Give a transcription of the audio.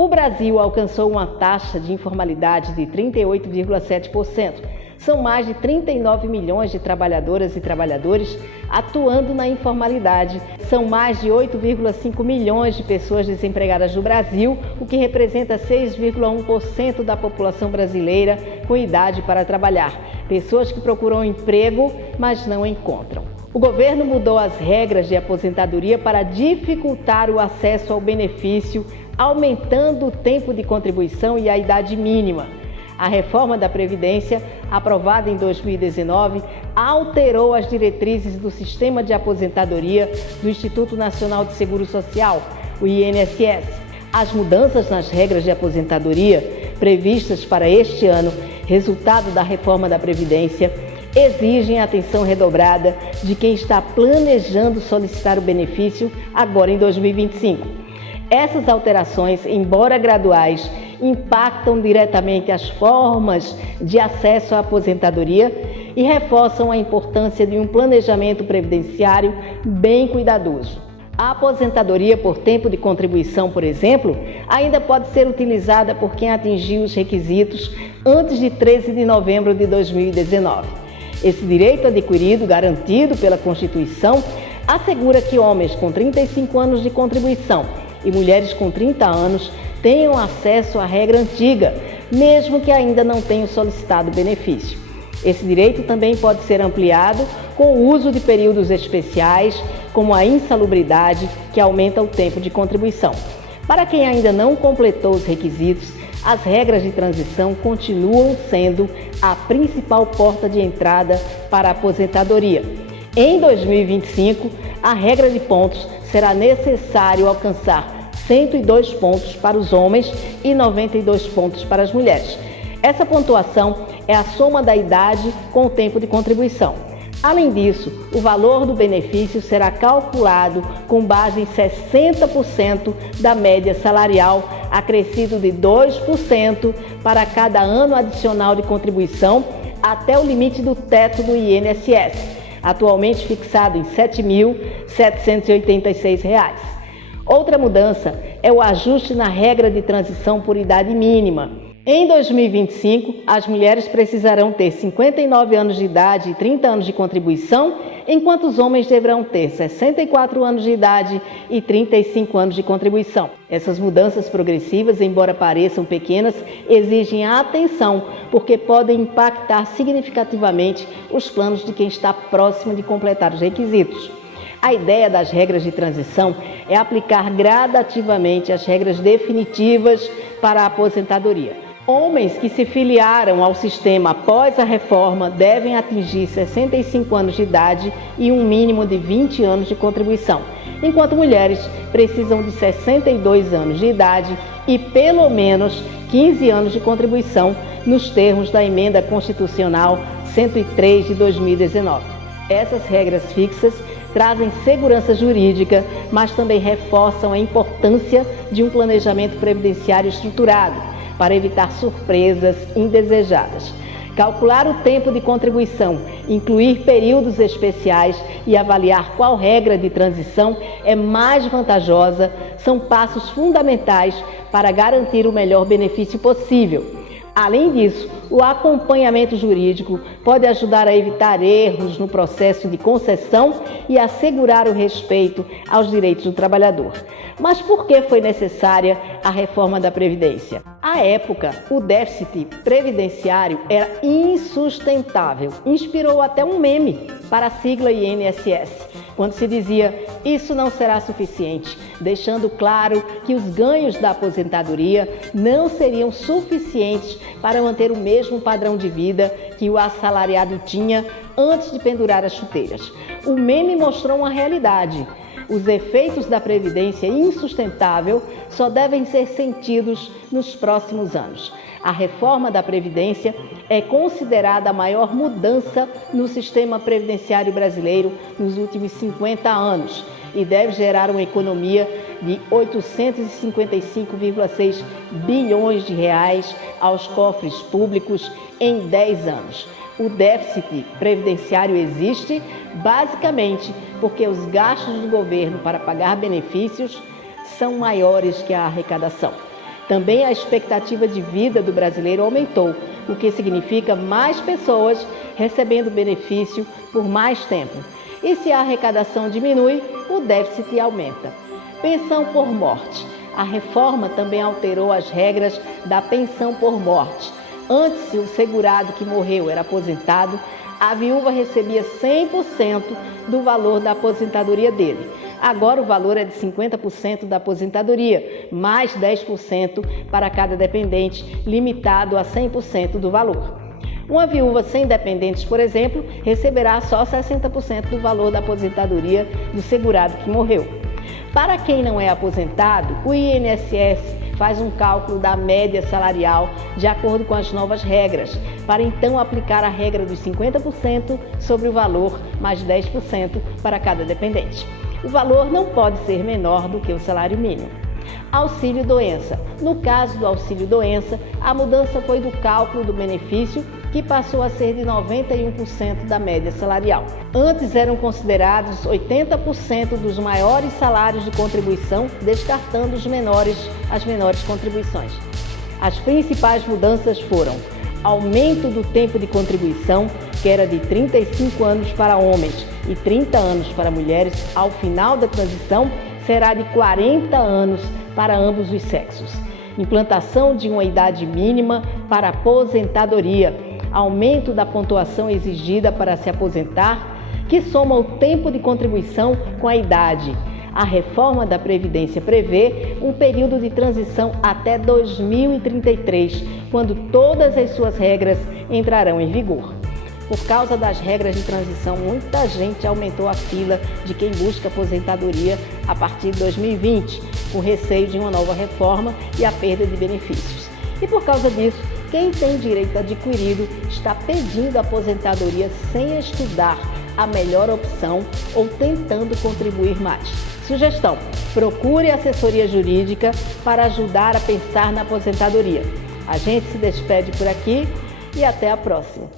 O Brasil alcançou uma taxa de informalidade de 38,7%. São mais de 39 milhões de trabalhadoras e trabalhadores atuando na informalidade. São mais de 8,5 milhões de pessoas desempregadas no Brasil, o que representa 6,1% da população brasileira com idade para trabalhar. Pessoas que procuram emprego, mas não encontram. O governo mudou as regras de aposentadoria para dificultar o acesso ao benefício, aumentando o tempo de contribuição e a idade mínima. A reforma da Previdência, aprovada em 2019, alterou as diretrizes do sistema de aposentadoria do Instituto Nacional de Seguro Social, o INSS. As mudanças nas regras de aposentadoria previstas para este ano, resultado da reforma da Previdência, exigem atenção redobrada de quem está planejando solicitar o benefício agora em 2025. Essas alterações, embora graduais, impactam diretamente as formas de acesso à aposentadoria e reforçam a importância de um planejamento previdenciário bem cuidadoso. A aposentadoria por tempo de contribuição, por exemplo, ainda pode ser utilizada por quem atingiu os requisitos antes de 13 de novembro de 2019. Esse direito adquirido, garantido pela Constituição, assegura que homens com 35 anos de contribuição e mulheres com 30 anos tenham acesso à regra antiga, mesmo que ainda não tenham solicitado benefício. Esse direito também pode ser ampliado com o uso de períodos especiais, como a insalubridade, que aumenta o tempo de contribuição. Para quem ainda não completou os requisitos, as regras de transição continuam sendo a principal porta de entrada para a aposentadoria. Em 2025, a regra de pontos será necessário alcançar 102 pontos para os homens e 92 pontos para as mulheres. Essa pontuação é a soma da idade com o tempo de contribuição. Além disso, o valor do benefício será calculado com base em 60% da média salarial, acrescido de 2% para cada ano adicional de contribuição até o limite do teto do INSS, atualmente fixado em R$ 7.786. Outra mudança é o ajuste na regra de transição por idade mínima. Em 2025, as mulheres precisarão ter 59 anos de idade e 30 anos de contribuição, enquanto os homens deverão ter 64 anos de idade e 35 anos de contribuição. Essas mudanças progressivas, embora pareçam pequenas, exigem atenção, porque podem impactar significativamente os planos de quem está próximo de completar os requisitos. A ideia das regras de transição é aplicar gradativamente as regras definitivas para a aposentadoria. Homens que se filiaram ao sistema após a reforma devem atingir 65 anos de idade e um mínimo de 20 anos de contribuição, enquanto mulheres precisam de 62 anos de idade e pelo menos 15 anos de contribuição, nos termos da Emenda Constitucional 103 de 2019. Essas regras fixas trazem segurança jurídica, mas também reforçam a importância de um planejamento previdenciário estruturado para evitar surpresas indesejadas. Calcular o tempo de contribuição, incluir períodos especiais e avaliar qual regra de transição é mais vantajosa são passos fundamentais para garantir o melhor benefício possível. Além disso, o acompanhamento jurídico pode ajudar a evitar erros no processo de concessão e assegurar o respeito aos direitos do trabalhador. Mas por que foi necessária a reforma da Previdência? À época, o déficit previdenciário era insustentável. Inspirou até um meme para a sigla INSS, quando se dizia: isso não será suficiente, deixando claro que os ganhos da aposentadoria não seriam suficientes para manter o mesmo padrão de vida que o assalariado tinha antes de pendurar as chuteiras. O meme mostrou uma realidade. Os efeitos da Previdência insustentável só devem ser sentidos nos próximos anos. A reforma da Previdência é considerada a maior mudança no sistema previdenciário brasileiro nos últimos 50 anos e deve gerar uma economia de 855,6 bilhões de reais aos cofres públicos em 10 anos. O déficit previdenciário existe basicamente porque os gastos do governo para pagar benefícios são maiores que a arrecadação. Também a expectativa de vida do brasileiro aumentou, o que significa mais pessoas recebendo benefício por mais tempo. E se a arrecadação diminui, o déficit aumenta. Pensão por morte. A reforma também alterou as regras da pensão por morte. Antes, se o segurado que morreu era aposentado, a viúva recebia 100% do valor da aposentadoria dele. Agora o valor é de 50% da aposentadoria, mais 10% para cada dependente, limitado a 100% do valor. Uma viúva sem dependentes, por exemplo, receberá só 60% do valor da aposentadoria do segurado que morreu. Para quem não é aposentado, o INSS faz um cálculo da média salarial de acordo com as novas regras, para então aplicar a regra dos 50% sobre o valor, mais 10% para cada dependente. O valor não pode ser menor do que o salário mínimo. Auxílio-doença. No caso do auxílio-doença, a mudança foi do cálculo do benefício, que passou a ser de 91% da média salarial. Antes eram considerados 80% dos maiores salários de contribuição, descartando as menores contribuições. As principais mudanças foram aumento do tempo de contribuição, que era de 35 anos para homens e 30 anos para mulheres, ao final da transição será de 40 anos para ambos os sexos. Implantação de uma idade mínima para aposentadoria, aumento da pontuação exigida para se aposentar, que soma o tempo de contribuição com a idade. A reforma da Previdência prevê um período de transição até 2033, quando todas as suas regras entrarão em vigor. Por causa das regras de transição, muita gente aumentou a fila de quem busca aposentadoria a partir de 2020, com receio de uma nova reforma e a perda de benefícios. E por causa disso, quem tem direito adquirido está pedindo aposentadoria sem estudar a melhor opção ou tentando contribuir mais. Sugestão: procure assessoria jurídica para ajudar a pensar na aposentadoria. A gente se despede por aqui e até a próxima.